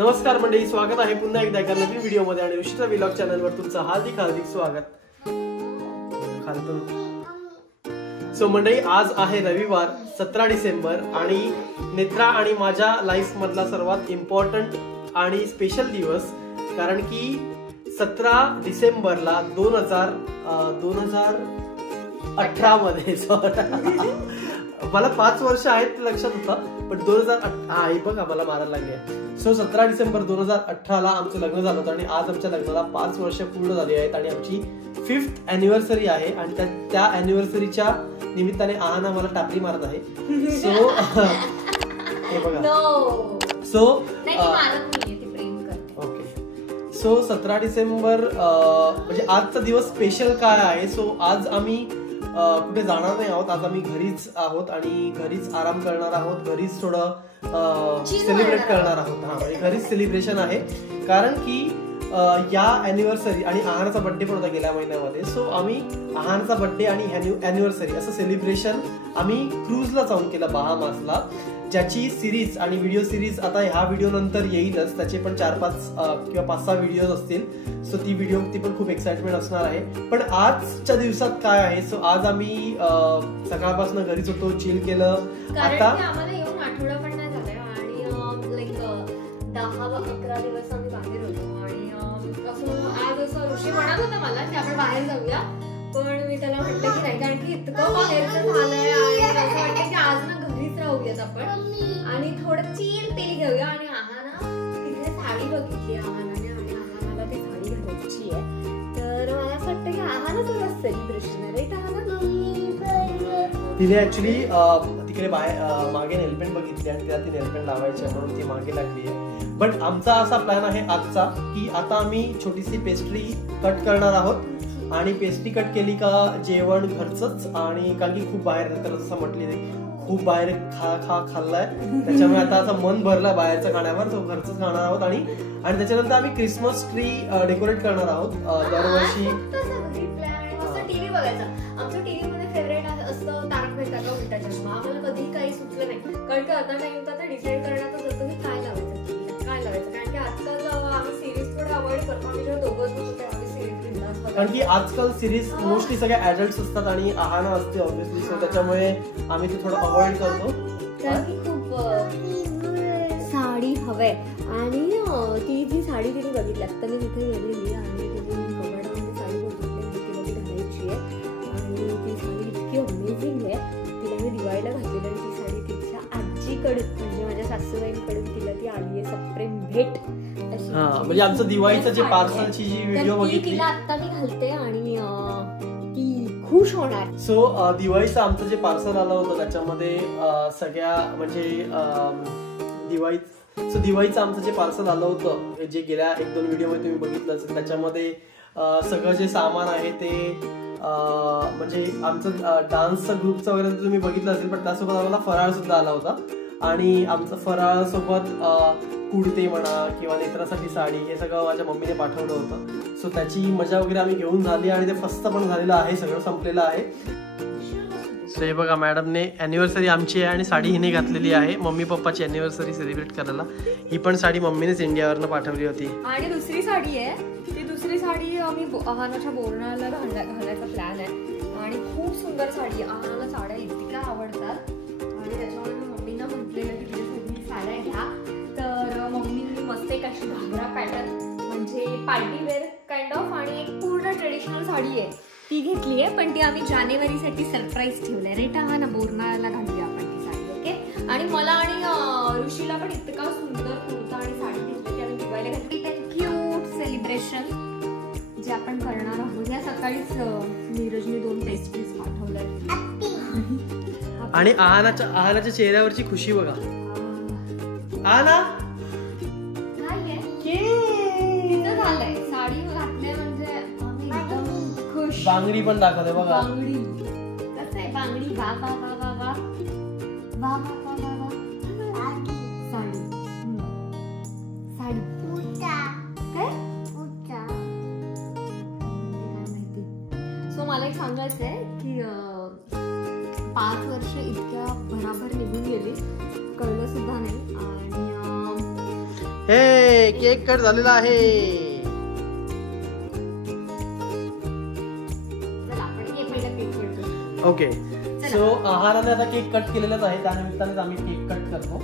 नमस्कार मंडळी, स्वागत आहे पुन्हा एकदा एका नवीन व्हिडिओ मध्ये आणि ऋषिता व्लॉग चॅनल वर तुमचं हार्दिक स्वागत। सो मंडळी, आज आहे रविवार 17 डिसेंबर आणि नेत्रा आणि माझ्या लाईफ मधला सर्वात इम्पॉर्टंट आणि स्पेशल दिवस, कारण की 17 डिसेंबरला 2018 मध्ये मला 5 वर्ष आहेत लक्षात होतं, पण 2008 बघा मला मारायला लागले। सो 17 डिसेंबर 2018 ला आमचं लग्न झालं होतं आणि आज आमच्या लग्नाला 5 वर्ष पूर्ण झाली आहेत आणि आमची 5th अॅनिव्हर्सरी आहे आणि त्या अॅनिव्हर्सरीच्या निमित्ताने आहाना मला टापरी मारत आहे। सो हे बघा, सो ओके, सो 17 डिसेंबर म्हणजे आजचा दिवस स्पेशल काय आहे। सो आज आम्ही कुठे जाणार नाही आहोत, आज आम्ही घरीच आहोत आणि घरीच आराम करणार आहोत, घरीच थोडं सेलिब्रेट करणार आहोत। हा, म्हणजे घरीच सेलिब्रेशन आहे, कारण की या अॅनिव्हर्सरी आणि आहानाचा बर्थडे पण होता गेल्या महिन्यामध्ये। सो आम्ही आहानाचा बर्थडे आणि अॅनिव्हर्सरी असं सेलिब्रेशन आम्ही क्रूजला जाऊन केलं, बहामासला, ज्याची सिरीज आणि व्हिडिओ सिरीज आता ह्या व्हिडिओ नंतर येईलच। त्याचे पण 4-5 किंवा 5-6 व्हिडिओज असतील। सो ती व्हिडिओ ती पण खूप एक्साइटमेंट असणार आहे। पण आजच्या दिवसात काय आहे, सो आज आम्ही सकाळपासून घरीच होतो, चिल केलं। आता आम्हाला येऊन आठवडा पण नाही झालाय आणि लाईक 10-11 दिवस आम्ही बाहेर होतो आणि असं आज असं ऋषी म्हणत होता मला की आपण बाहेर जाऊया, पण मी त्याला म्हटलं की नाही, कारण की इतकं बाहेरचं झालंय आणि असं वाटतं की आज ना घरीच राहूयात आपण आणि थोडं चिल तेल घेऊया। आणि आहाना तिथे साडी बघितली आहानाने आणि आहानाला ती साडी घालायची आहे, तर मला असं वाटतं की आहाना थोडं सेलिब्रेशन आहे राईट आहाना। तिने ऍक्च्युली तिकडे मागे नेलपेंट बघितली आणि तिला ती नेलपेंट लावायची आहे म्हणून ती मागे लागली आहे। बट आमचा असा प्लॅन आहे आजचा की आता आम्ही छोटीशी पेस्ट्री कट करणार आहोत आणि पेस्ट्री कट केली का जेवण घरचंच, आणि कारण की खूप बाहेर त्याला जसं म्हटली खूप बाहेर खाल्लाय, त्याच्यामुळे आता असं मन भरलं बाहेरचं खाण्यावर, तो घरचंच खाणार आहोत। आणि त्याच्यानंतर आम्ही क्रिसमस ट्री डेकोरेट करणार आहोत दरवर्षी। टीव्ही बघायचा आमचं टीव्ही मध्ये फेवरेट असतं तारक मेहता का उलटा चष्मा। आम्हाला कधी काही सुचलं नाही, कारण की आता टाइम तर डिसाईड करण्यातच होतं की काय लावायचं, कारण की आजकाल आम्ही सिरीज थोडं अवॉइड करतो। आम्ही जेव्हा दोघंच होतो तेव्हा आम्ही सिरीज घेणार, कारण की आजकाल सिरीज मोस्टली सगळ्या ऍडल्ट्स असतात आणि आहाना असते ऑब्व्हियसली, सो त्याच्यामुळे आम्ही ते थोडं अवॉइड करतो। खूप साडी हवंय आणि ती जी साडी तिने बघितली आता मी तिथे गेलेली आणि कबाडामध्ये साडी बघितली, तिला ती घालायची आहे आणि ती साडी इतकी अमेझिंग आहे। तिला मी दिवाळीला घातलेली आणि ती साडी तिच्या आजीकडे म्हणजे माझ्या सासूबाईंकडून तिला ती आली आहे सप्रेम भेट अशी। म्हणजे आमचं दिवाळीचं जे पार्सलची जी व्हिडिओ बघितली तिला आता मी घालते आणि ती खुश होणार। सो दिवाळीचं आमचं जे पार्सल आलं होतं त्याच्यामध्ये सगळ्या म्हणजे दिवाळीचं आमचं जे पार्सल आलं होतं जे गेल्या 1-2 व्हिडिओ मध्ये तुम्ही बघितलं असेल, त्याच्यामध्ये सगळं जे सामान आहे ते म्हणजे आमचं डान्सचं ग्रुपचं वगैरे तुम्ही बघितलं असेल, पण त्यासोबत आम्हाला फराळ सुद्धा आला होता आणि आमचं फराळ सोबत कुर्ते म्हणा किंवा नेत्रासाठी साडी हे सगळं माझ्या मम्मीने पाठवलं होतं। सो त्याची मजा वगैरे आम्ही घेऊन झाली आणि ते फस्त पण झालेलं आहे, सगळं संपलेलं आहे। सो हे बघा, मॅडमने अॅनिव्हर्सरी आमची आहे आणि साडी हिने घातलेली आहे मम्मी पप्पाची अॅनिव्हर्सरी सेलिब्रेट करायला। ही पण साडी मम्मीनेच इंडियावरनं पाठवली होती आणि दुसरी साडी आहे, ती दुसरी साडी आम्ही आहानाच्या बोरणाला घालायचा प्लॅन आहे आणि खूप सुंदर साडी आहे। आहानाला साड्या इतक्या आवडतात आणि त्याच्यामुळे मम्मीला म्हटलेलं की तुझ्यासाठी साड्या घ्या, तर मम्मीने मस्त एक अशी घागरा पॅटर्न म्हणजे पार्टी वेअर काइंड ऑफ आणि एक पूर्ण ट्रेडिशनल साडी आहे ती घेतली आहे, पण ती आम्ही जानेवारीसाठी सरप्राईज ठेवलंय राईट आहाना। बोरणाला घालूया आपण ती साडी, ओके। आणि मला आणि ऋषीला पण इतका सुंदर कुर्ता आणि साडी घेतली की आम्ही दिवाळीला घातली। क्यूट सेलिब्रेशन जे आपण करणार आहोत, या सकाळीच नीरजने 2 पेस्ट्रीज पाठवल्या आणि आहानाच्या चेहऱ्यावरची खुशी बघा। आहाना झालंय साडी घातले म्हणजे आम्ही एकदम खुश। बांगडी पण दाखवते बघा, बांगडी कसं आहे, बांगडी वा वा वा वा वा वा वा वा वा साडी साडी काय माहिती। सो मला एक सांगायचं आहे की 5 वर्ष इतक्या भराभर निघून गेली, कळलं सुद्धा नाही। आणि हे केक कट झालेला आहे. ओके, सो आहाराने आता केक कट केलेलाच आहे, त्यानिमित्तानेच आम्ही केक कट करतो.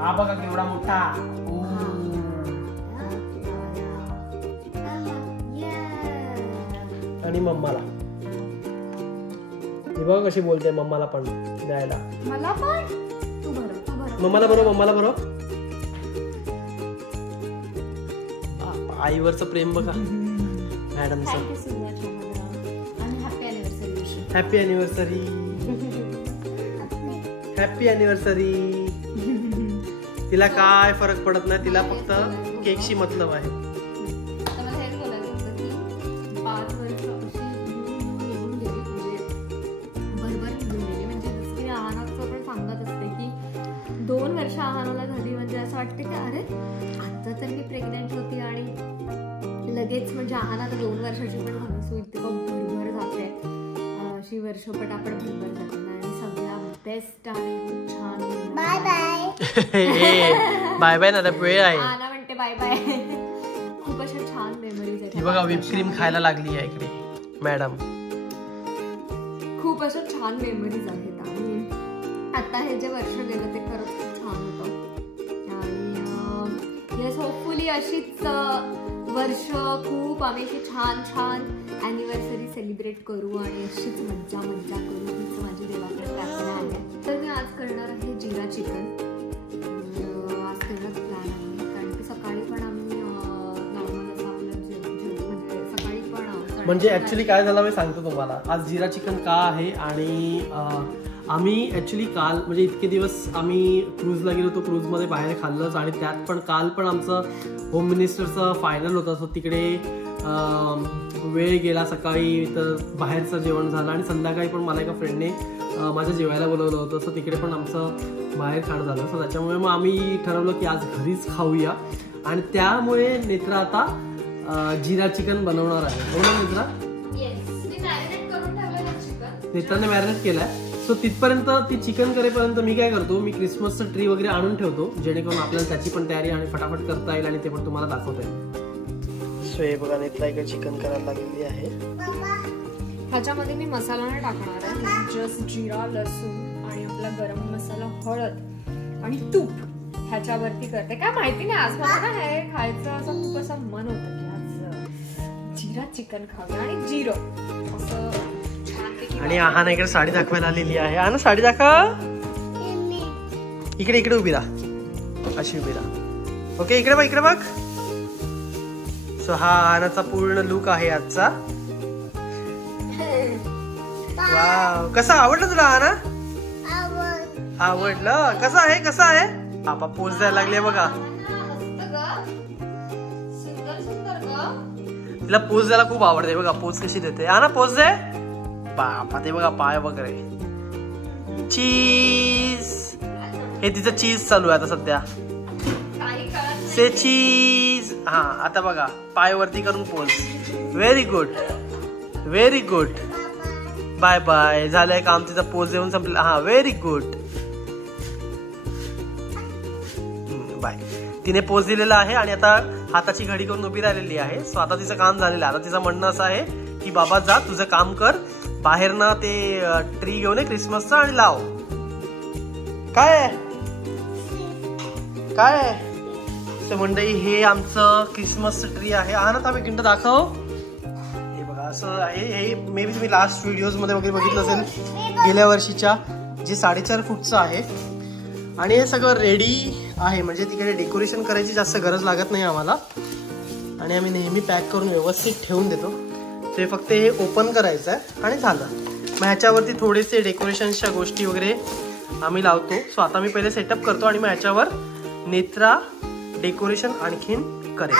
हा बघा केवढा मोठा. आणि मम्माला हे बघ कशी बोलते, मम्माला पण द्यायला. मला पण तू भर. मम्माला बरो. आईवरचं प्रेम बघा मॅडमचं. Happy anniversary. Happy anniversary. तिला काय फरक पडत नाही, तिला फक्त केकशी मतलब आहे. सांगत असते की 2 वर्ष आहाराला झाली म्हणजे असं वाटतं की अरे आता तर मी प्रेग्नेंट होती आणि लगेच म्हणजे आहाराला 2 वर्षाची पण म्हणसू इतकं भरभर जाते. अशी वर्ष पटापट भरभर जाते आणि सगळ्या बेस्ट आणि छान. बाय बाय ना वेळ आहे. आना म्हणते बाय बाय. खूप अशा छान मेमरीज आहेत. बघा व्हिप क्रीम खायला लागली आहे इकडे मॅडम. खूप अशा छान मेमरीज आहेत आणि आता हे जे वर्ष गेलं ते खरंच खूप छान होतं. आणि येस होपफुली अशीच वर्ष खूप आम्ही अशी छान अॅनिव्हर्सरी सेलिब्रेट करू आणि अशीच मज्जा करू. हीच माझी देवाकडे प्रार्थना आहे. तर मी आज करणार आहे जिरा चिकन. आज तेवढाच प्लॅन आहे कारण की सकाळी पण आम्ही नॉर्मल असं आपलं म्हणजे सकाळी पण म्हणजे ऍक्च्युली काय झालं मी सांगतो तुम्हाला. आज जिरा चिकन का आहे आणि आम्ही ऍक्च्युली काल म्हणजे इतके दिवस आम्ही क्रूजला गेलो होतो, क्रूजमध्ये बाहेर खाल्लंच आणि त्यात पण काल पण आमचं होम मिनिस्टरचं फायनल होतं. सो तिकडे वेळ गेला. सकाळी तर बाहेरचं जेवण झालं आणि संध्याकाळी पण मला एका फ्रेंडने माझ्या जेवायला बोलवलं होतं. सो तिकडे पण आमचं बाहेर खाणं झालं. सो त्याच्यामुळे मग आम्ही ठरवलं की आज घरीच खाऊया आणि त्यामुळे नेत्रा आता जिरा चिकन बनवणार आहे. हो ना नेत्रा? नेत्राने मॅरिनेट केलाय. सो तिथपर्यंत ती चिकन करेपर्यंत मी काय करतो, मी क्रिसमसचं ट्री वगैरे आणून ठेवतो जेणेकरून आपल्याला त्याची पण तयारी आणि फटाफट करता येईल आणि ते पण तुम्हाला दाखवता येईल. सो हे बघा नेत्रा इकडे चिकन करायला लागलेली आहे. ह्याच्यामध्ये मी मसाला नाही टाकणार आहे. जस्ट जिरा, लसूण आणि आपला गरम मसाला, हळद आणि तूप ह्याच्यावरती करते. काय माहिती नाही आज मला ना हे खायचं असं खूप असं मन होतं की आज जिरा चिकन खाऊया आणि जिरं असं. आणि आहाना इकडे साडी दाखवायला आलेली आहे. आहाना साडी दाखव. इकडे उभी राहा, अशी उभी राहा. ओके इकडे बघ. सो हा आहानाचा पूर्ण लुक आहे आजचा. वाव, कसा आवडलं तुला आहाना? आवडलं. कसं आहे? पापा पोज द्यायला लागले बघा. तिला पोज द्यायला खूप आवडते बघा. पोज कशी देते आहाना, पोज दे. बापा ते बघा पाय वगैरे. चीज. हे तिचं चीज चालू आहे आता सध्या. से चीज. हा आता बघा पाय वरती करून pose. Very good. Bye bye. झालंय काम तिचा पोज देऊन संपलं. हा व्हेरी गुड. बाय. तिने पोज दिलेला आहे आणि आता हाताची घडी करून उभी राहिलेली आहे. सो आता तिचं काम झालेलं आहे. आता तिचं म्हणणं असं आहे की बाबा जा तुझं काम कर, बाहेर ना ते ट्री घेऊन ये क्रिसमसचा आणि लाव. काय मंडळी हे आमचं क्रिसमसचं ट्री आहे. हा ना आम्ही गिंड दाखव. हे बघा असं आहे. हे मे बी तुम्ही लास्ट व्हिडिओज मध्ये वगैरे बघितलं असेल गेल्या वर्षीच्या, जे 4.5 फूटचं आहे. आणि हे सगळं रेडी आहे म्हणजे तिकडे डेकोरेशन करायची जास्त गरज लागत नाही आम्हाला. आणि आम्ही नेहमी पॅक करून व्यवस्थित ठेवून देतो. ते फक्त हे ओपन करायचं आहे आणि झालं. मग ह्याच्यावरती थोडेसे डेकोरेशनच्या गोष्टी वगैरे आम्ही लावतो. सो आता मी पहिले सेटअप करतो आणि मग ह्याच्यावर नेत्रा डेकोरेशन आणखीन करेल.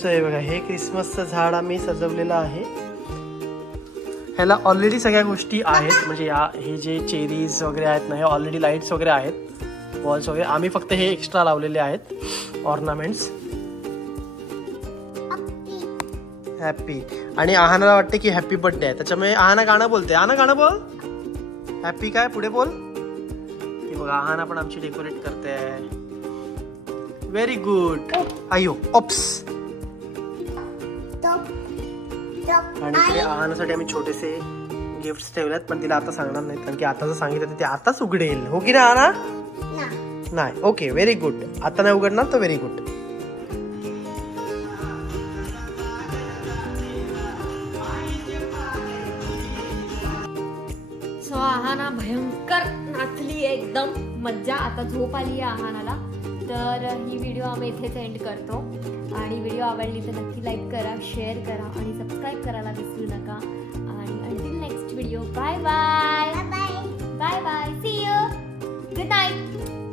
सो हे बघा हे क्रिसमसचं झाड आम्ही सजवलेलं आहे. ह्याला ऑलरेडी सगळ्या गोष्टी आहेत म्हणजे हे जे चेरीज वगैरे आहेत ना, हे ऑलरेडी लाईट्स वगैरे आहेत, वॉल्स वगैरे. आम्ही फक्त हे एक्स्ट्रा लावलेले आहेत ऑर्नामेंट्स. हॅपी. आणि आहानाला वाटते की हॅपी बर्थडे आहे, त्याच्यामुळे आहाना गाणं बोलते. आहाना गाणं बोल. हॅपी काय पुढे बोल. ती बघा आहाना पण आमची डेकोरेट करते. Very good. अयो ऑप्स. आणि इकडे आहानासाठी आम्ही छोटेसे गिफ्ट ठेवलेत, पण तिला आता सांगणार नाही कारण की आता जर सांगितलं ते आताच उघडेल. हो की नाही आहाना? नाही. Okay very good. आता नाही उघडणार तर व्हेरी गुड. सो आहाना भयंकर नाचली एकदम मज्जा. आता झोप आली आहे आहानाला. तर ही व्हिडिओ आम्ही इथेच एंड करतो. आणि व्हिडिओ आवडली तर नक्की लाईक करा, शेअर करा आणि सबस्क्राईब करायला विसरू नका. आणि until next video. Bye bye. Bye bye. See you. Good night.